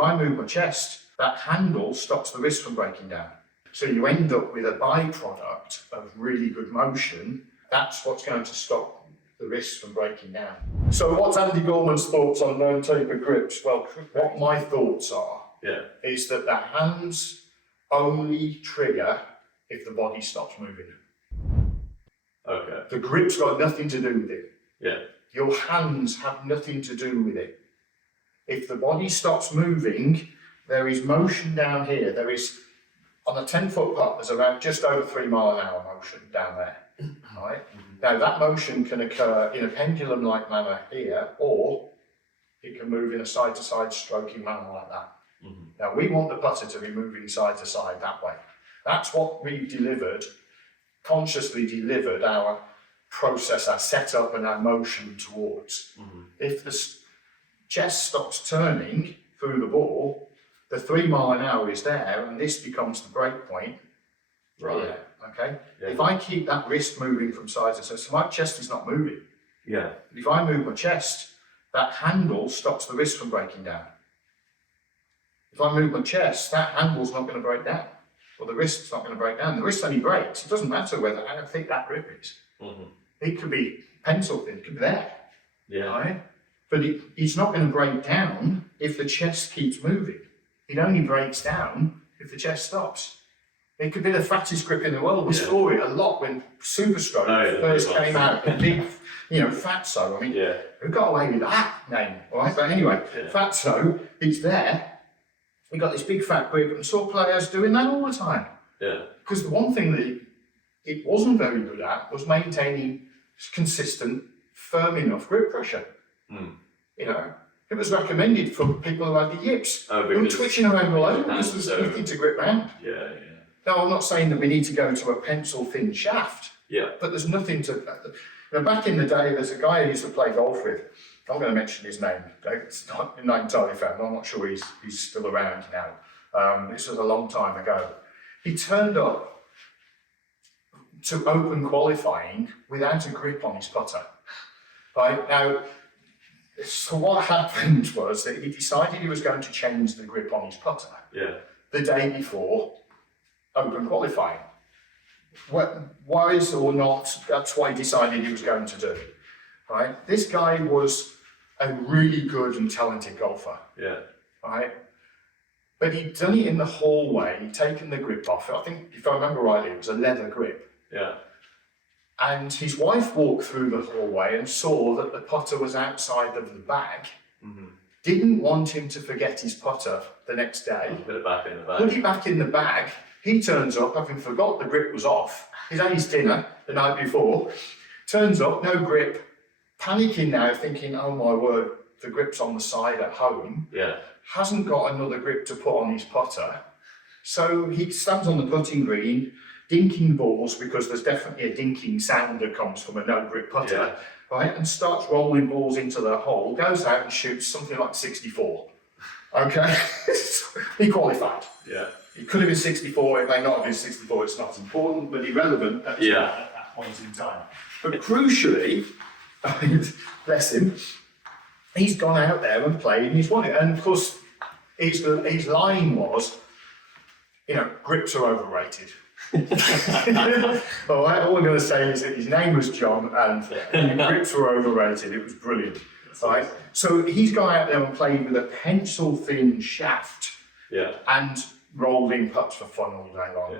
I move my chest, that handle stops the wrist from breaking down. So you end up with a byproduct of really good motion. That's what's going to stop the wrist from breaking down. So what's Andy Gorman's thoughts on no taper grips? Well, what my thoughts are is that the hands only trigger if the body stops moving. Okay. The grip's got nothing to do with it. Yeah. Your hands have nothing to do with it. If the body stops moving, there is motion down here. There is, on a 10-foot putt, there's around just over 3 mile an hour motion down there. Right? Now that motion can occur in a pendulum-like manner here, or it can move in a side-to-side stroking manner like that. Now we want the putter to be moving side to side that way. That's what we've delivered, consciously delivered our process, our setup and our motion towards. If the chest stops turning through the ball, the 3 mile an hour is there, and this becomes the break point. Right. Here, okay? Yeah. If I keep that wrist moving from side to side, so my chest is not moving. Yeah. If I move my chest, that handle stops the wrist from breaking down. If I move my chest, that handle's not going to break down, or the wrist's not going to break down. The wrist only breaks. It doesn't matter whether how thick that grip is. It could be pencil thin, it could be there. Yeah. Right? But it's not going to break down if the chest keeps moving. It only breaks down if the chest stops. It could be the fattest grip in the world. We saw it a lot when Superstroke first came out, the big, Fatso. I mean, who got away with that name, all right? But anyway, Fatso, it's there. We got this big fat grip and saw players doing that all the time. Yeah. Because the one thing that it wasn't very good at was maintaining consistent, firm enough grip pressure. It was recommended for people who had the yips, who were twitching around all over because there's nothing to grip round. Now, I'm not saying that we need to go to a pencil-thin shaft, but there's nothing to... back in the day, there's a guy I used to play golf with. I'm going to mention his name. It's not entirely fair. I'm not sure he's still around now. This was a long time ago. He turned up to open qualifying without a grip on his putter. Right? Now, so what happened was that he decided he was going to change the grip on his putter the day before open qualifying. Wise or not, that's what he decided he was going to do. Right? This guy was a really good and talented golfer. Right? But he'd done it in the hallway, he'd taken the grip off. I think, if I remember rightly, it was a leather grip. And his wife walked through the hallway and saw that the putter was outside of the bag. Didn't want him to forget his putter the next day. Put it back in the bag. Put it back in the bag. He turns up, having forgot the grip was off. He'd had his dinner the night before. Turns up, no grip. Panicking now, thinking, oh my word, the grip's on the side at home. Hasn't got another grip to put on his putter. So he stands on the putting green, dinking balls, because there's definitely a dinking sound that comes from a no-grip putter, right? And starts rolling balls into the hole, goes out and shoots something like 64. Okay? He qualified. It could have been 64, it may not have been 64, it's not important, but irrelevant at that point in time. But crucially, bless him, he's gone out there and played and he's won it. And of course, his line was, grips are overrated. All right, all I'm going to say is that his name was John and grips were overrated. It was brilliant. Right? So he's gone out there and played with a pencil-thin shaft and rolled in putts for fun all day long.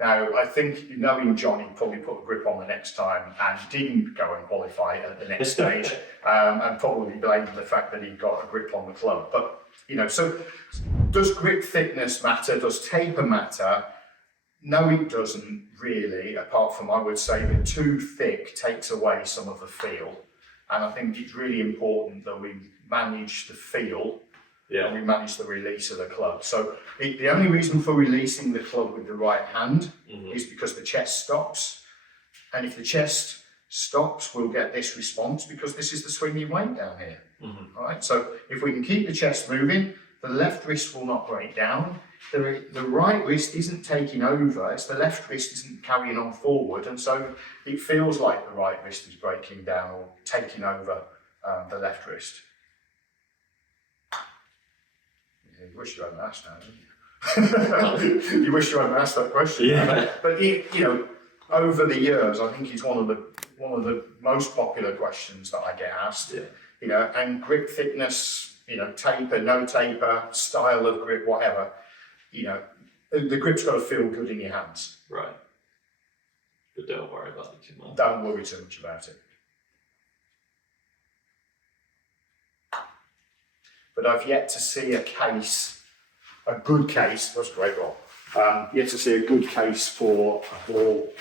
Now, I think, knowing John, he probably put a grip on the next time and didn't go and qualify at the next stage, and probably blamed the fact that he got a grip on the club. But, so does grip thickness matter? Does taper matter? No, it doesn't really, apart from, I would say, that too thick takes away some of the feel. And I think it's really important that we manage the feel and we manage the release of the club. So the only reason for releasing the club with the right hand is because the chest stops. And if the chest stops, we'll get this response because this is the swinging weight down here. All right. So if we can keep the chest moving, the left wrist will not break down. The right wrist isn't taking over, it's the left wrist isn't carrying on forward, and so it feels like the right wrist is breaking down or taking over the left wrist. You wish you hadn't asked now, don't you? You wish you hadn't asked that question. Yeah. But you know, over the years, I think it's one of the most popular questions that I get asked. Yeah. You know, and grip thickness, you know, taper, no taper, style of grip, whatever. You know, the grip's got to feel good in your hands. Right. But don't worry about it too much. Don't worry too much about it. But I've yet to see a good case, that's a great roll, yet to see a good case for a ball,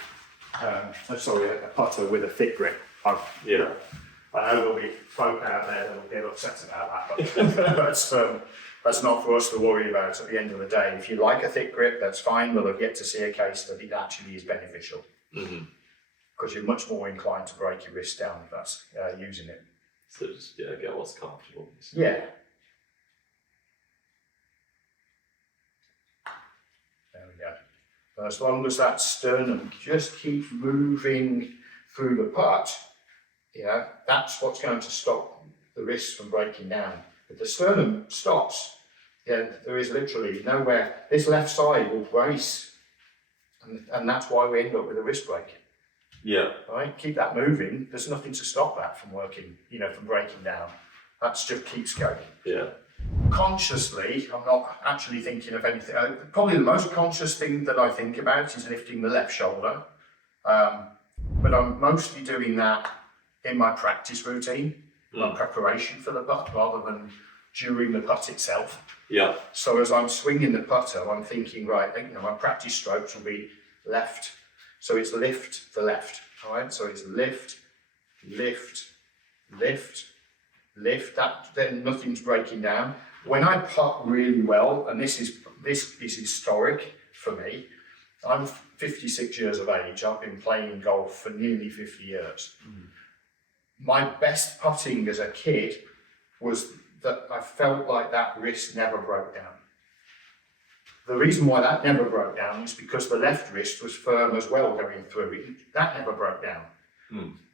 a putter with a thick grip. Yeah. I know there'll be folk out there that will get upset about that, but that's not for us to worry about at the end of the day. If you like a thick grip, that's fine, but I've yet to see a case that it actually is beneficial. Because you're much more inclined to break your wrist down if that's using it. So just get what's comfortable. Yeah. There we go. But as long as that sternum just keeps moving through the putt, you know, that's what's going to stop the wrist from breaking down. If the sternum stops, there is literally nowhere. This left side will brace, and that's why we end up with a wrist break. Yeah. Right? Keep that moving. There's nothing to stop that from working, you know, from breaking down. That just keeps going. Yeah. Consciously, I'm not actually thinking of anything. Probably the most conscious thing that I think about is lifting the left shoulder. But I'm mostly doing that in my practice routine, my preparation for the putt, rather than during the putt itself. Yeah. So as I'm swinging the putter, I'm thinking, right, you know, my practice strokes will be left. So it's lift the left, all right? So it's lift, lift, lift, lift. That then nothing's breaking down. When I putt really well, and this is historic for me. I'm 56 years of age. I've been playing golf for nearly 50 years. My best putting as a kid was that I felt like that wrist never broke down. The reason why that never broke down is because the left wrist was firm as well going through it. That never broke down.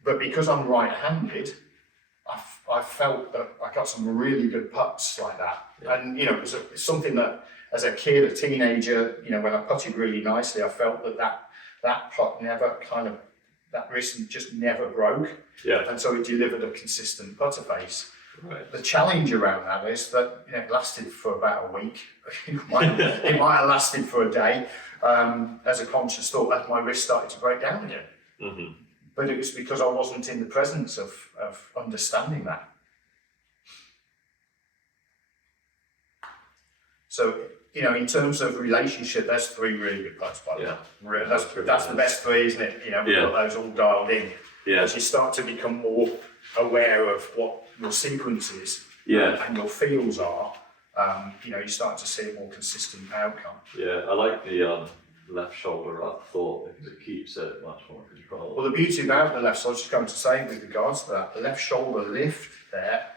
But because I'm right-handed, I felt that I got some really good putts like that. Yeah. And, you know, it's something that as a kid, a teenager, you know, when I putted really nicely, I felt that putt never that wrist just never broke. Yeah. And so it delivered a consistent putter face. Right. The challenge around that is that, you know, it lasted for about a week. It might have lasted for a day. As a conscious thought, as my wrist started to break down again. But it was because I wasn't in the presence of understanding that. So, you know, in terms of relationship, that's 3 really good putts, by the way. That's the best 3, isn't it? You know, we've got those all dialed in. Yeah. As you start to become more aware of what your sequence is and your feels are, you know, you start to see a more consistent outcome. Yeah, I like the left shoulder up thought because it keeps it much more controlled. Well, the beauty about the left, so I was just going to say with regards to that, the left shoulder lift there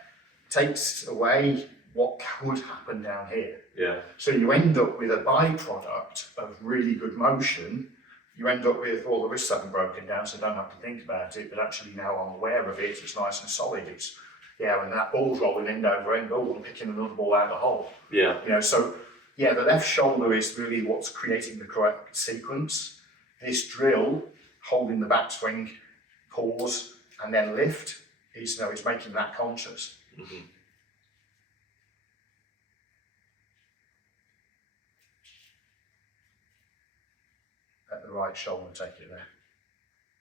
takes away what could happen down here. Yeah. So you end up with a byproduct of really good motion. You end up with, well, the wrists haven't broken down, so I don't have to think about it, but actually now I'm aware of it, it's nice and solid. It's, and that ball's rolling end over end, I'm picking another ball out of the hole. Yeah. You know, so, the left shoulder is really what's creating the correct sequence. This drill, holding the backswing, pause, and then lift, is, you know, it's making that conscious. At the right shoulder, take it there.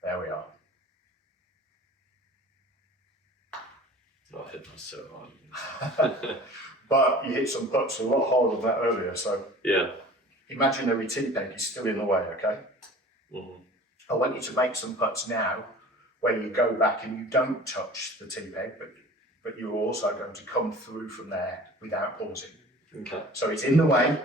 There we are. I hit that so hard. But you hit some putts a lot harder than that earlier, so imaginary tee peg is still in the way, okay? I want you to make some putts now where you go back and you don't touch the tee peg, but you're also going to come through from there without pausing. Okay. So it's in the way.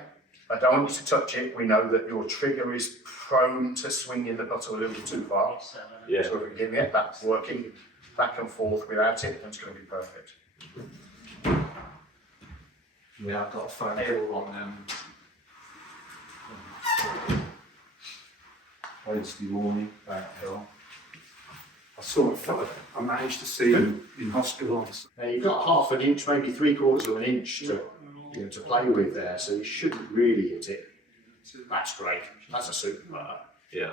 I don't want you to touch it. We know that your trigger is prone to swinging the putter a little too far. Yeah. So if we can get that working back and forth without it, then it's going to be perfect. Yeah, I've got a phone call on Wednesday morning back hill. I saw it. I managed to see him in hospital. Now you've got half an inch, maybe 3/4 of an inch to, to play with there, so you shouldn't really hit it. That's great. That's a super putter. Yeah.